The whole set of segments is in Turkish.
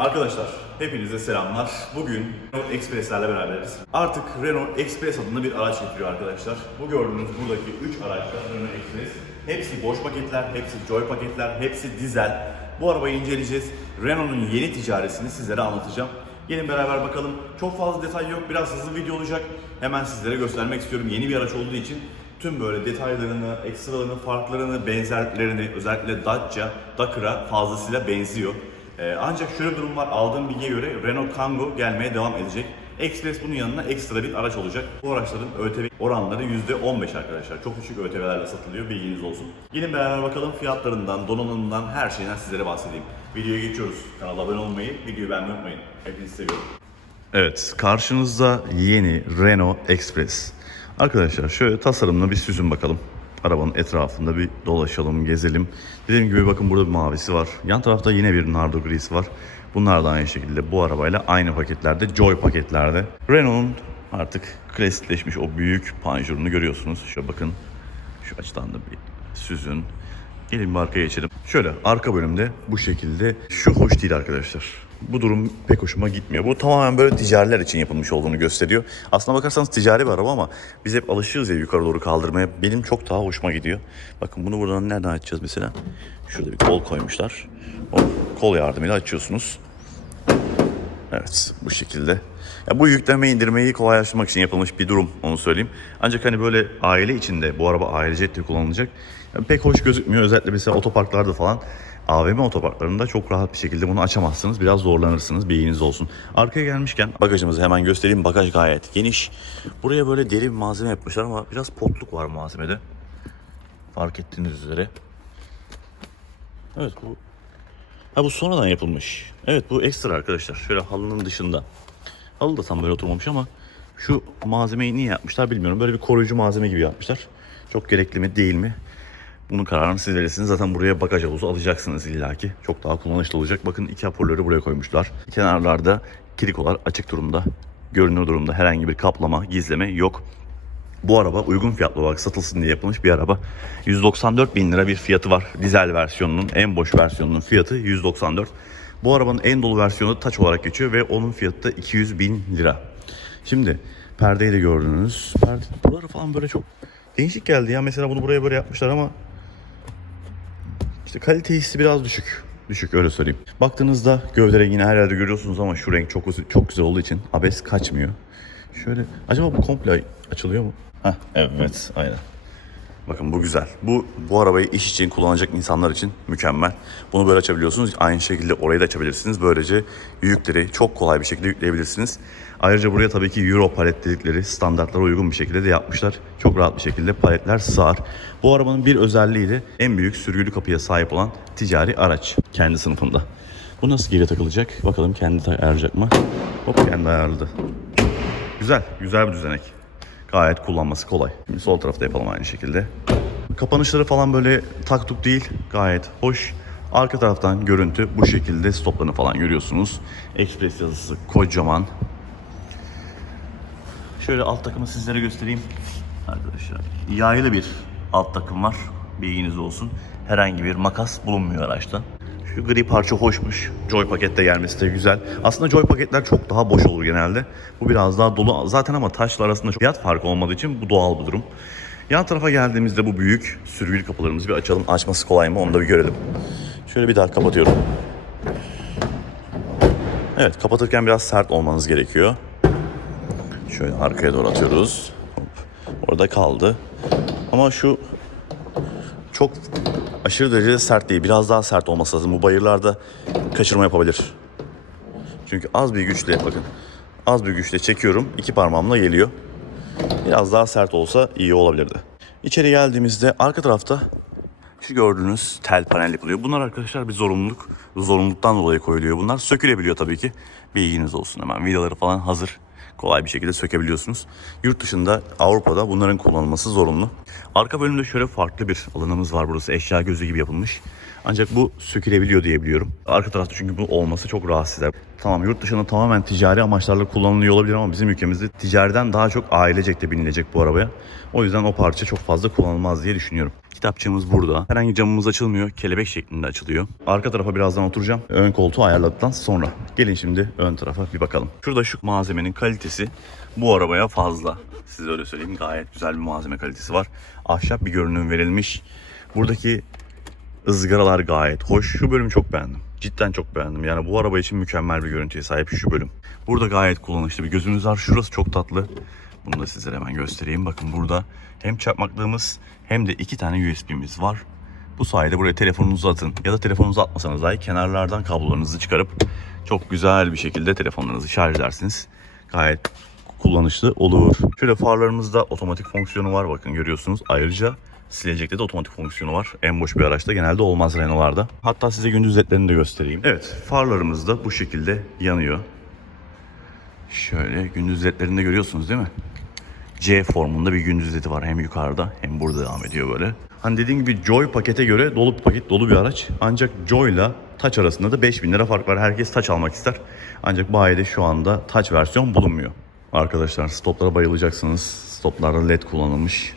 Arkadaşlar hepinize selamlar. Bugün Renault Express'lerle beraberiz. Artık Renault Express adında bir araç getiriyor arkadaşlar. Bu gördüğünüz buradaki 3 araçta Renault Express. Hepsi boş paketler, hepsi joy paketler, hepsi dizel. Bu arabayı inceleyeceğiz. Renault'un yeni ticaresini sizlere anlatacağım. Gelin beraber bakalım. Çok fazla detay yok. Biraz hızlı video olacak. Hemen sizlere göstermek istiyorum. Yeni bir araç olduğu için tüm böyle detaylarını, ekstralarını, farklarını, benzerlerini özellikle Dacia, Dakar'a fazlasıyla benziyor. Ee, ancak şöyle bir durum var. Aldığım bilgiye göre Renault Kangoo gelmeye devam edecek. Express bunun yanına ekstra bir araç olacak. Bu araçların ÖTV oranları %15 arkadaşlar. Çok düşük ÖTV'lerle satılıyor. Bilginiz olsun. Gelin beraber bakalım fiyatlarından, donanımından, her şeyden sizlere bahsedeyim. Videoya geçiyoruz. Kanala abone olmayı, videoyu beğenmeyi unutmayın. Hepinizi seviyorum. Evet, karşınızda yeni Renault Express. Arkadaşlar şöyle tasarımla bir süzün bakalım. Arabanın etrafında bir dolaşalım, gezelim. Dediğim gibi bakın burada bir mavisi var. Yan tarafta yine bir nardo grisi var. Bunlar da aynı şekilde bu arabayla aynı paketlerde, Joy paketlerde. Renault'un artık klasikleşmiş o büyük panjurunu görüyorsunuz. Şöyle bakın şu açıdan da bir süzün. Gelin bir geçelim. Şöyle arka bölümde bu şekilde şu hoş değil arkadaşlar. Bu durum pek hoşuma gitmiyor. Bu tamamen böyle ticariler için yapılmış olduğunu gösteriyor. Aslına bakarsanız ticari bir araba ama biz hep alışığız ya yukarı doğru kaldırmaya. Benim çok daha hoşuma gidiyor. Bakın bunu buradan nereden açacağız mesela? Şurada bir kol koymuşlar. O kol yardımıyla açıyorsunuz. Evet bu şekilde. Ya bu yükleme indirmeyi kolaylaştırmak için yapılmış bir durum onu söyleyeyim. Ancak hani böyle aile içinde bu araba ailecek de kullanılacak. Yani pek hoş gözükmüyor. Özellikle mesela otoparklarda falan AVM otoparklarında çok rahat bir şekilde bunu açamazsınız. Biraz zorlanırsınız. Bilginiz olsun. Arkaya gelmişken bagajımızı hemen göstereyim. Bagaj gayet geniş. Buraya böyle deri bir malzeme yapmışlar ama biraz potluk var malzemede. Fark ettiğiniz üzere. Evet bu Ha bu sonradan yapılmış. Evet bu ekstra arkadaşlar. Şöyle halının dışında. Halı da tam böyle oturmamış ama şu malzemeyi niye yapmışlar bilmiyorum. Böyle bir koruyucu malzeme gibi yapmışlar. Çok gerekli mi değil mi? Bunun kararını siz verirsiniz. Zaten buraya bagaj havuzu alacaksınız illaki. Çok daha kullanışlı olacak. Bakın iki hoparlörü buraya koymuşlar. Kenarlarda kilikolar açık durumda. Görünür durumda. Herhangi bir kaplama, gizleme yok. Bu araba uygun fiyatlı olarak satılsın diye yapılmış bir araba. 194 bin lira bir fiyatı var. Dizel versiyonunun en boş versiyonunun fiyatı 194. Bu arabanın en dolu versiyonu taç olarak geçiyor ve onun fiyatı da 200 bin lira. Şimdi perdeyi de gördünüz. Perde, buraları falan böyle çok değişik geldi ya. Mesela bunu buraya böyle yapmışlar ama işte kalite hissi biraz düşük. Düşük öyle söyleyeyim. Baktığınızda gövde rengini her yerde görüyorsunuz ama şu renk çok çok güzel olduğu için abes kaçmıyor. Şöyle acaba bu komple açılıyor mu? Evet aynen. Bakın bu güzel. Bu bu arabayı iş için kullanacak insanlar için mükemmel. Bunu böyle açabiliyorsunuz. Aynı şekilde orayı da açabilirsiniz. Böylece yükleri çok kolay bir şekilde yükleyebilirsiniz. Ayrıca buraya tabii ki Euro palet dedikleri standartlara uygun bir şekilde de yapmışlar. Çok rahat bir şekilde paletler sığar. Bu arabanın bir özelliği de en büyük sürgülü kapıya sahip olan ticari araç kendi sınıfında. Bu nasıl geri takılacak? Bakalım kendi ayarlayacak mı? Hop kendi ayarladı. Güzel, güzel bir düzenek. Gayet kullanması kolay. Şimdi sol tarafta yapalım aynı şekilde. Kapanışları falan böyle taktuk değil. Gayet hoş. Arka taraftan görüntü bu şekilde stoplarını falan görüyorsunuz. Express yazısı kocaman. Şöyle alt takımı sizlere göstereyim. Arkadaşlar yaylı bir alt takım var. Bilginiz olsun. Herhangi bir makas bulunmuyor araçta. Şu gri parça hoşmuş. Joy pakette gelmesi de güzel. Aslında Joy paketler çok daha boş olur genelde. Bu biraz daha dolu. Zaten ama taşla arasında fiyat farkı olmadığı için bu doğal bir durum. Yan tarafa geldiğimizde bu büyük sürgülü kapılarımızı bir açalım. Açması kolay mı onu da bir görelim. Şöyle bir daha kapatıyorum. Evet kapatırken biraz sert olmanız gerekiyor. Şöyle arkaya doğru atıyoruz. Hop. Orada kaldı. Ama şu çok aşırı derecede sert değil. Biraz daha sert olması lazım. Bu bayırlarda kaçırma yapabilir. Çünkü az bir güçle bakın. Az bir güçle çekiyorum. iki parmağımla geliyor. Biraz daha sert olsa iyi olabilirdi. İçeri geldiğimizde arka tarafta şu gördüğünüz tel panel yapılıyor. Bunlar arkadaşlar bir zorunluluk. Zorunluluktan dolayı koyuluyor bunlar. Sökülebiliyor tabii ki. Bilginiz olsun hemen. Vidaları falan hazır. Kolay bir şekilde sökebiliyorsunuz. Yurt dışında Avrupa'da bunların kullanılması zorunlu. Arka bölümde şöyle farklı bir alanımız var burası. Eşya gözü gibi yapılmış. Ancak bu sökülebiliyor diye biliyorum. Arka tarafta çünkü bu olması çok rahatsız eder. Tamam yurt dışında tamamen ticari amaçlarla kullanılıyor olabilir ama bizim ülkemizde ticariden daha çok ailecek de binilecek bu arabaya. O yüzden o parça çok fazla kullanılmaz diye düşünüyorum. Kitapçığımız burada. Herhangi camımız açılmıyor. Kelebek şeklinde açılıyor. Arka tarafa birazdan oturacağım. Ön koltuğu ayarladıktan sonra Gelin şimdi ön tarafa bir bakalım. Şurada şu malzemenin kalitesi bu arabaya fazla. Size öyle söyleyeyim gayet güzel bir malzeme kalitesi var. Ahşap bir görünüm verilmiş. Buradaki ızgaralar gayet hoş. Şu bölümü çok beğendim. Cidden çok beğendim. Yani bu araba için mükemmel bir görüntüye sahip şu bölüm. Burada gayet kullanışlı bir gözümüz var. Şurası çok tatlı. Bunu da sizlere hemen göstereyim. Bakın burada hem çakmaklığımız hem de iki tane USB'miz var. Bu sayede buraya telefonunuzu atın ya da telefonunuzu atmasanız dahi kenarlardan kablolarınızı çıkarıp çok güzel bir şekilde telefonlarınızı şarj edersiniz. Gayet kullanışlı olur. Şöyle farlarımızda otomatik fonksiyonu var bakın görüyorsunuz. Ayrıca silecekte de otomatik fonksiyonu var. En boş bir araçta genelde olmaz Renault'larda. Hatta size gündüz ledlerini de göstereyim. Evet farlarımız da bu şekilde yanıyor. Şöyle gündüz ledlerini görüyorsunuz değil mi? C formunda bir gündüz ledi var hem yukarıda hem burada devam ediyor böyle. Hani dediğim gibi Joy pakete göre dolu bir paket dolu bir araç. Ancak Joy ile Touch arasında da 5000 lira fark var. Herkes Touch almak ister. Ancak bayide şu anda Touch versiyon bulunmuyor. Arkadaşlar stoplara bayılacaksınız. Stoplarda led kullanılmış.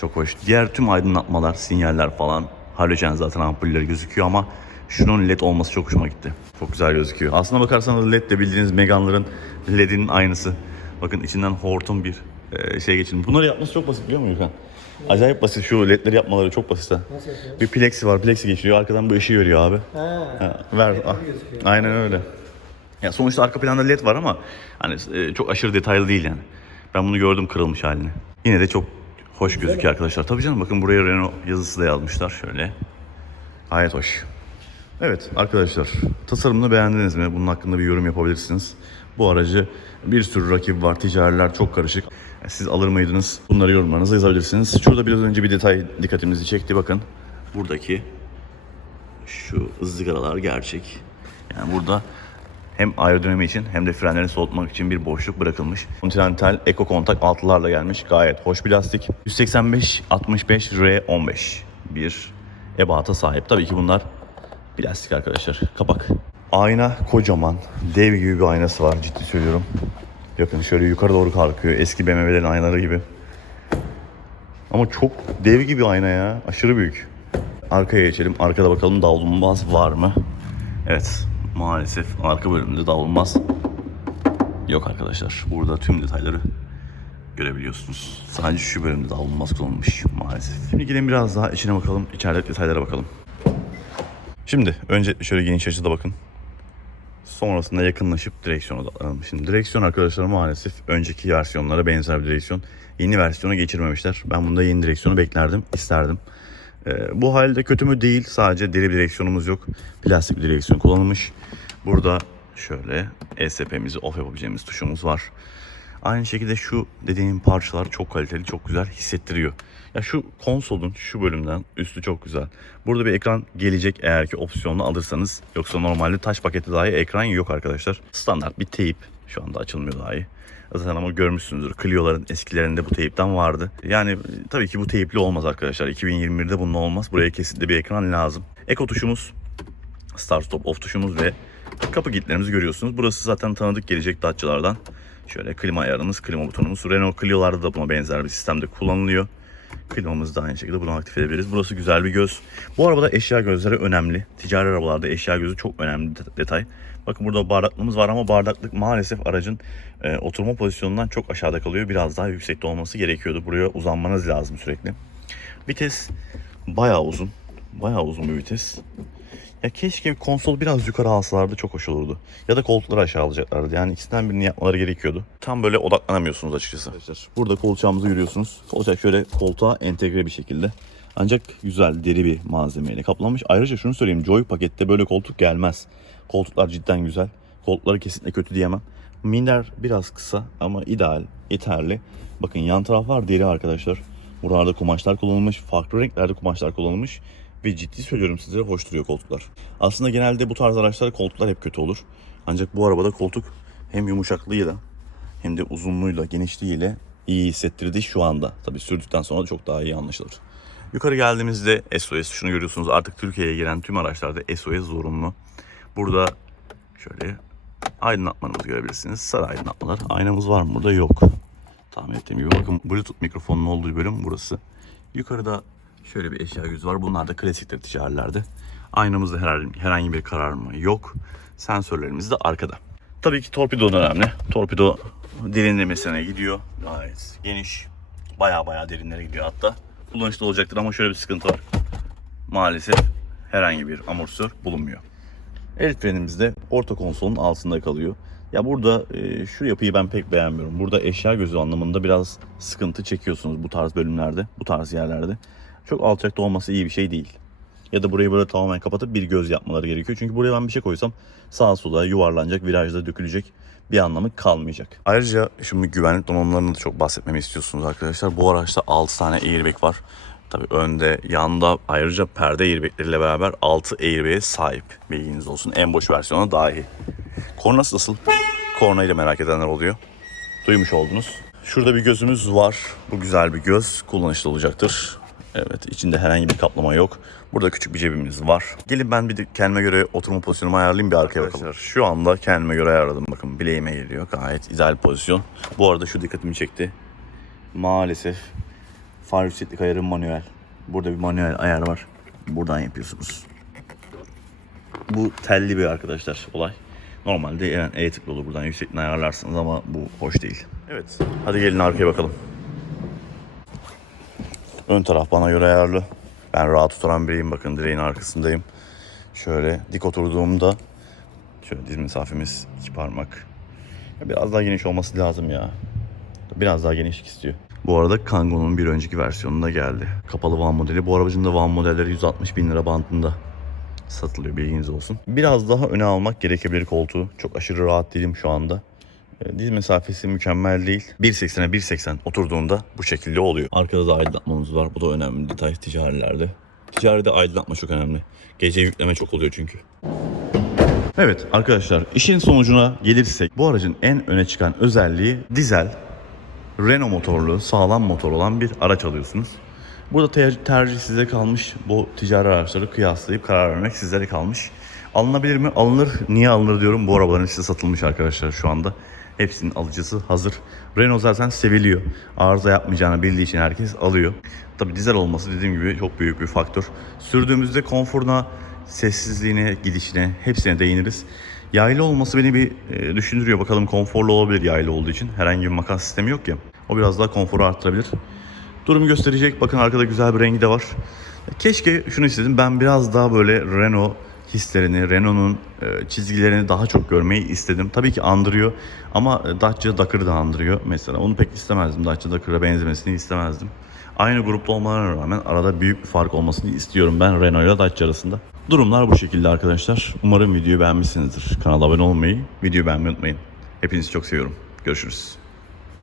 Çok hoş. Diğer tüm aydınlatmalar, sinyaller falan halojen zaten ampulleri gözüküyor ama şunun led olması çok hoşuma gitti. Çok güzel gözüküyor. Aslına bakarsanız led de bildiğiniz Megane'ların ledinin aynısı. Bakın içinden hortum bir e, şey geçin. Bunları yapması çok basit biliyor musun Gürkan? Acayip basit şu ledleri yapmaları çok basit ha. Nasıl? Bir plexi var, plexi geçiriyor. Arkadan bu ışığı görüyor abi. Ha. Ha, ver. ah. gözüküyor. Aynen öyle. Ya sonuçta arka planda led var ama hani e, çok aşırı detaylı değil yani. Ben bunu gördüm kırılmış halini. Yine de çok hoş gözüküyor arkadaşlar. Tabii canım bakın buraya Renault yazısı da yazmışlar şöyle. Gayet hoş. Evet arkadaşlar tasarımını beğendiniz mi? Bunun hakkında bir yorum yapabilirsiniz. Bu aracı bir sürü rakip var. Ticariler çok karışık. Siz alır mıydınız? Bunları yorumlarınıza yazabilirsiniz. Şurada biraz önce bir detay dikkatimizi çekti. Bakın buradaki şu ızgaralar gerçek. Yani burada hem aerodinami için hem de frenleri soğutmak için bir boşluk bırakılmış. Continental Eco Contact altılarla gelmiş. Gayet hoş bir lastik. 185 65 R15 bir ebata sahip. Tabii ki bunlar plastik arkadaşlar. Kapak. Ayna kocaman. Dev gibi bir aynası var ciddi söylüyorum. Bakın şöyle yukarı doğru kalkıyor. Eski BMW'lerin aynaları gibi. Ama çok dev gibi ayna ya. Aşırı büyük. Arkaya geçelim. Arkada bakalım davlumbaz var mı? Evet. Maalesef arka bölümde davlumbaz yok arkadaşlar. Burada tüm detayları görebiliyorsunuz. Sadece şu bölümde davlumbaz kullanılmış maalesef. Şimdi gelin biraz daha içine bakalım. İçeride detaylara bakalım. Şimdi önce şöyle geniş açıda bakın. Sonrasında yakınlaşıp direksiyona odaklanalım. Şimdi direksiyon arkadaşlar maalesef önceki versiyonlara benzer bir direksiyon. Yeni versiyona geçirmemişler. Ben bunda yeni direksiyonu beklerdim, isterdim. Ee, bu halde kötü mü değil. Sadece deri bir direksiyonumuz yok. Plastik bir direksiyon kullanılmış. Burada şöyle ESP'mizi off yapabileceğimiz tuşumuz var. Aynı şekilde şu dediğim parçalar çok kaliteli, çok güzel hissettiriyor. Ya şu konsolun şu bölümden üstü çok güzel. Burada bir ekran gelecek eğer ki opsiyonlu alırsanız. Yoksa normalde taş paketi dahi ekran yok arkadaşlar. Standart bir teyip. Şu anda açılmıyor dahi. Zaten ama görmüşsünüzdür. Clio'ların eskilerinde bu teyipten vardı. Yani tabii ki bu teyipli olmaz arkadaşlar. 2021'de bunun olmaz. Buraya kesinlikle bir ekran lazım. Eko tuşumuz, start stop off tuşumuz ve kapı kilitlerimizi görüyorsunuz. Burası zaten tanıdık gelecek Dacia'lardan. Şöyle klima ayarımız, klima butonumuz. Renault Clio'larda da buna benzer bir sistemde kullanılıyor. Klimamızı da aynı şekilde bunu aktif edebiliriz. Burası güzel bir göz. Bu arabada eşya gözleri önemli. Ticari arabalarda eşya gözü çok önemli detay. Bakın burada bardaklığımız var ama bardaklık maalesef aracın e, oturma pozisyonundan çok aşağıda kalıyor. Biraz daha yüksekte olması gerekiyordu. Buraya uzanmanız lazım sürekli. Vites bayağı uzun. Bayağı uzun bir vites. Ya keşke konsol biraz yukarı alsalardı çok hoş olurdu. Ya da koltukları aşağı alacaklardı. Yani ikisinden birini yapmaları gerekiyordu. Tam böyle odaklanamıyorsunuz açıkçası. Arkadaşlar burada kolçağımızı görüyorsunuz. Kolçak şöyle koltuğa entegre bir şekilde. Ancak güzel deri bir malzemeyle kaplanmış. Ayrıca şunu söyleyeyim. Joy pakette böyle koltuk gelmez. Koltuklar cidden güzel. Koltukları kesinlikle kötü diyemem. Minder biraz kısa ama ideal, yeterli. Bakın yan taraflar deri arkadaşlar. Buralarda kumaşlar kullanılmış. Farklı renklerde kumaşlar kullanılmış. Ve ciddi söylüyorum size hoş duruyor koltuklar. Aslında genelde bu tarz araçlar koltuklar hep kötü olur. Ancak bu arabada koltuk hem yumuşaklığıyla hem de uzunluğuyla, genişliğiyle iyi hissettirdi şu anda. Tabii sürdükten sonra çok daha iyi anlaşılır. Yukarı geldiğimizde SOS şunu görüyorsunuz artık Türkiye'ye giren tüm araçlarda SOS zorunlu. Burada şöyle aydınlatmalarımızı görebilirsiniz. Sarı aydınlatmalar. Aynamız var mı? Burada yok. Tahmin ettiğim gibi. Bakın Bluetooth mikrofonun olduğu bölüm burası. Yukarıda şöyle bir eşya yüzü var. Bunlar da klasiktir ticarilerde. Aynamızda herhangi, bir kararma yok. Sensörlerimiz de arkada. Tabii ki torpido önemli. Torpido derinlemesine gidiyor. Gayet geniş. Baya baya derinlere gidiyor hatta. Kullanışlı olacaktır ama şöyle bir sıkıntı var. Maalesef herhangi bir amortisör bulunmuyor. El frenimiz de orta konsolun altında kalıyor. Ya burada e, şu yapıyı ben pek beğenmiyorum. Burada eşya gözü anlamında biraz sıkıntı çekiyorsunuz bu tarz bölümlerde, bu tarz yerlerde. Çok alçakta olması iyi bir şey değil. Ya da burayı böyle tamamen kapatıp bir göz yapmaları gerekiyor. Çünkü buraya ben bir şey koysam sağa sola yuvarlanacak, virajda dökülecek bir anlamı kalmayacak. Ayrıca şimdi güvenlik donanımlarını da çok bahsetmemi istiyorsunuz arkadaşlar. Bu araçta 6 tane airbag var. Tabii önde, yanda ayrıca perde airbagleriyle beraber 6 airbag'e sahip. Bilginiz olsun. En boş versiyonu dahi. Kornası nasıl? Kornayı da merak edenler oluyor. Duymuş oldunuz. Şurada bir gözümüz var. Bu güzel bir göz. Kullanışlı olacaktır. Evet içinde herhangi bir kaplama yok. Burada küçük bir cebimiz var. Gelin ben bir de kendime göre oturma pozisyonumu ayarlayayım bir arkaya bakalım. Şu anda kendime göre ayarladım. Bakın bileğime geliyor. Gayet ideal pozisyon. Bu arada şu dikkatimi çekti. Maalesef far yükseklik ayarı manuel. Burada bir manuel ayar var. Buradan yapıyorsunuz. Bu telli bir arkadaşlar olay. Normalde yani E tıklı olur buradan yüksekliğini ayarlarsınız ama bu hoş değil. Evet. Hadi gelin arkaya bakalım. Ön taraf bana göre ayarlı. Ben rahat oturan biriyim. Bakın direğin arkasındayım. Şöyle dik oturduğumda şöyle diz mesafemiz iki parmak. Biraz daha geniş olması lazım ya. Biraz daha genişlik istiyor. Bu arada Kango'nun bir önceki versiyonunda geldi. Kapalı van modeli. Bu arabacın da van modelleri 160 bin lira bandında satılıyor bilginiz olsun. Biraz daha öne almak gerekebilir koltuğu. Çok aşırı rahat değilim şu anda. Diz mesafesi mükemmel değil. 1.80'e 1.80 oturduğunda bu şekilde oluyor. Arkada da aydınlatmamız var. Bu da önemli detay ticarilerde. Ticaride aydınlatma çok önemli. Gece yükleme çok oluyor çünkü. Evet arkadaşlar işin sonucuna gelirsek bu aracın en öne çıkan özelliği dizel Renault motorlu sağlam motor olan bir araç alıyorsunuz. Burada te- tercih size kalmış. Bu ticari araçları kıyaslayıp karar vermek sizlere kalmış. Alınabilir mi? Alınır. Niye alınır diyorum. Bu arabaların size satılmış arkadaşlar şu anda. Hepsinin alıcısı hazır. Renault zaten seviliyor. Arıza yapmayacağını bildiği için herkes alıyor. Tabi dizel olması dediğim gibi çok büyük bir faktör. Sürdüğümüzde konforuna, sessizliğine, gidişine hepsine değiniriz. Yaylı olması beni bir e, düşündürüyor. Bakalım konforlu olabilir yaylı olduğu için. Herhangi bir makas sistemi yok ya. O biraz daha konforu arttırabilir. Durumu gösterecek. Bakın arkada güzel bir rengi de var. Keşke şunu istedim. Ben biraz daha böyle Renault hislerini, Renault'un e, çizgilerini daha çok görmeyi istedim. Tabii ki andırıyor ama e, Dacia Dakar da andırıyor mesela. Onu pek istemezdim. Dacia Dakar'a benzemesini istemezdim. Aynı grupta olmalarına rağmen arada büyük bir fark olmasını istiyorum ben Renault ile Dacia arasında. Durumlar bu şekilde arkadaşlar. Umarım videoyu beğenmişsinizdir. Kanala abone olmayı, videoyu beğenmeyi unutmayın. Hepinizi çok seviyorum. Görüşürüz.